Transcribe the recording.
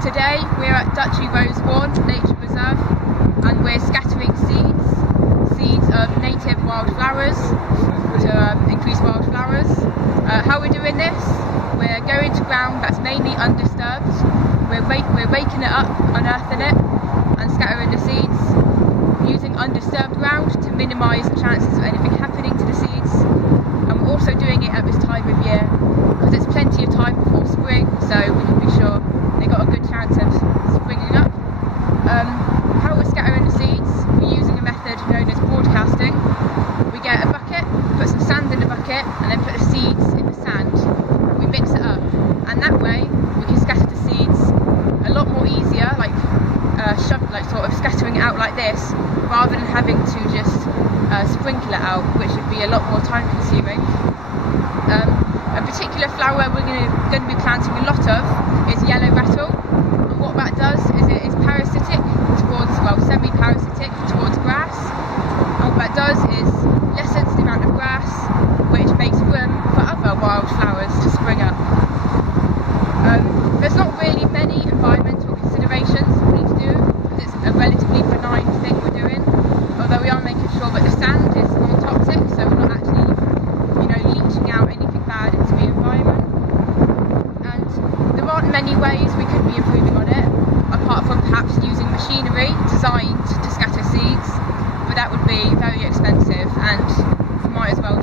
Today we're at Duchy Rosewarne Nature Reserve and we're scattering seeds of native wildflowers to increase wildflowers. How we're doing this? We're going to ground that's mainly undisturbed. We're raking it up, unearthing it and scattering the seeds using undisturbed ground to minimise the chances of anything happening to the seeds. And we're also doing it at this time of year because it's plenty of time before spring, so we can be sure they got a good chance of springing up. How we're scattering the seeds, we're using a method known as broadcasting. We get a bucket, put some sand in the bucket and then put the seeds in the sand. We mix it up and that way we can scatter the seeds a lot more easier, like sort of scattering it out like this, rather than having to just sprinkle it out, which would be a lot more time consuming. A particular flower we're going to be planting a lot of is yellow rattle, and what that does is it is parasitic towards, well, semi-parasitic towards grass, and what that does is lessens the amount of grass, which makes room for other wildflowers to spring up. There's not really many environmental considerations we need to do, because it's a relatively benign thing we're doing, although we are making sure that the sand is non-toxic, so we're not actually, leaching out anything bad into the environment. And there aren't many ways we could be improving on it, apart from perhaps using machinery designed to scatter seeds, but that would be very expensive and might as well